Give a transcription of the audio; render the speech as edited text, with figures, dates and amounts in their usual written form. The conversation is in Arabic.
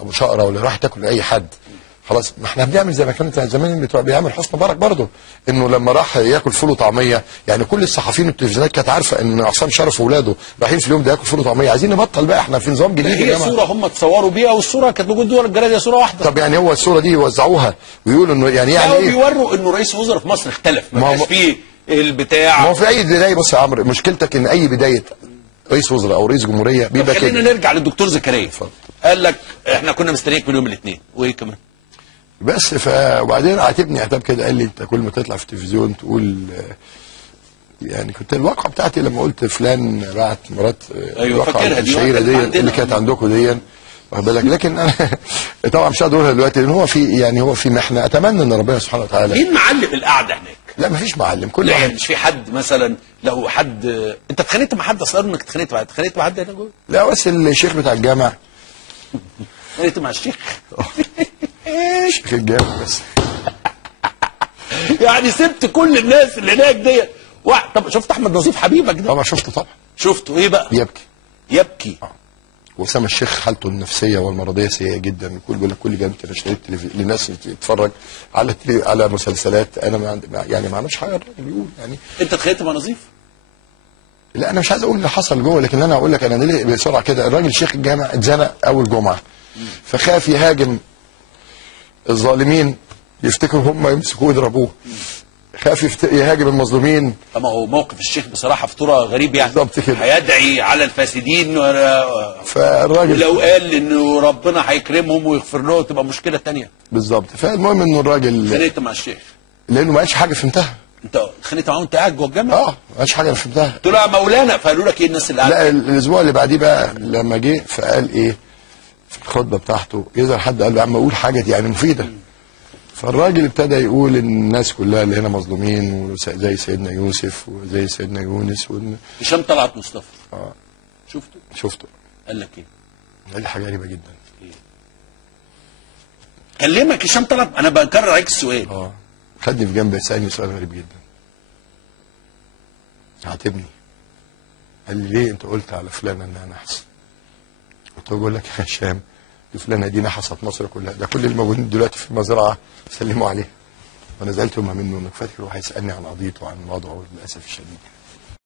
ابو شقره ولا راح تاكل لاي حد. خلاص ما احنا بنعمل زي ما كان زمان بيعمل حسني مبارك برضه، انه لما راح ياكل فول وطعميه، يعني كل الصحفيين والتلفزيونات كانت عارفه ان عصام شرف واولاده رايحين في اليوم ده ياكل فول وطعميه. عايزين نبطل بقى، احنا في نظام جديد. هي صوره هم اتصوروا بيها، والصوره كانت موجوده جوه الجرايد، هي صوره واحده. طب يعني هو الصوره دي يوزعوها ويقولوا انه يعني ايه؟ بيوروا انه رئيس وزراء في مصر اختلف، ما بقاش فيه البتاع. ما هو في اي بدايه، بص يا عمرو، مشكلتك ان اي بدايه رئيس وزراء او رئيس جمهوريه بيبقى كده. خلينا نرجع للدكتور زكريا. قال لك احنا كنا مستنيينك من يوم الاثنين، وايه كمان؟ بس وبعدين عاتبني عتاب كده، قال لي انت كل ما تطلع في التلفزيون تقول، يعني كنت الواقعه بتاعتي لما قلت فلان بعت مرات، ايوه فاكرها دي الشهيره دي اللي كانت عندكم دي، واخد بالك. لكن انا طبعا مش هقدر اقولها دلوقتي، لان هو في محنه. اتمنى ان ربنا سبحانه وتعالى. مين معلم القعده هناك؟ لا مفيش معلم، كل واحد. واحد. مش في حد مثلا، لو حد انت اتخانقت مع حد، اصلا انك اتخانقت مع حد هنا جوه؟ لا بس الشيخ بتاع الجامع. اتخانقت مع الشيخ؟ شيخ الجامع بس. يعني سبت كل الناس اللي هناك ديت. طب شفت احمد نظيف حبيبك ده؟ طبعا شفته طبعا. شفته ايه بقى؟ يبكي. وسام الشيخ حالته النفسيه والمرضيه سيئه جدا. بيقول لك كل جانب انا اشتريت للناس تتفرج على مسلسلات. انا ما عملش حاجه الراجل بيقول يعني. انت اتخانقت مع نظيف؟ لا انا مش عايز اقول اللي حصل جوه، لكن انا هقول لك انا ليه بسرعه كده. الراجل شيخ الجامع اتزنق اول جمعه، فخاف يهاجم الظالمين يفتكروا هم يمسكوه ويضربوه، خاف يهاجم المظلومين. اما هو موقف الشيخ بصراحه فطوره غريب يعني. بالظبط كده. هيدعي على الفاسدين فالراجل ولو قال انه ربنا هيكرمهم ويغفر له تبقى مشكله ثانيه. بالظبط. فالمهم انه الراجل اتخانقت مع الشيخ لانه ما قالش حاجه فهمتها. انت اتخانقت معاه وانت قاعد جوه الجامع؟ ما قالش حاجه انا فهمتها. قلت له يا مولانا، فقالوا لك ايه الناس اللي قاعده؟ لا الاسبوع اللي بعديه بقى لما جه فقال ايه في الخطبه بتاعته، يظهر حد قال له يا عم قول حاجه يعني مفيده. فالراجل ابتدى يقول ان الناس كلها اللي هنا مظلومين، زي سيدنا يوسف وزي سيدنا يونس هشام طلعت مصطفى. شفته. قال لك ايه؟ قال لي حاجه غريبه جدا. ايه؟ كلمك هشام طلعت؟ انا بكرر عليك السؤال. خدني في جنب سالني سؤال غريب جدا، عاتبني. قال لي ليه انت قلت على فلانه انها نحس؟ قلت له بقول لك يا هشام دي فلانه دي نحست مصر كلها، ده كل الموجودين دلوقتي في المزرعه سلموا عليها. وانا زعلت يومها منه، انك فاكر هو هيسالني عن قضيته وعن وضعه، للاسف الشديد.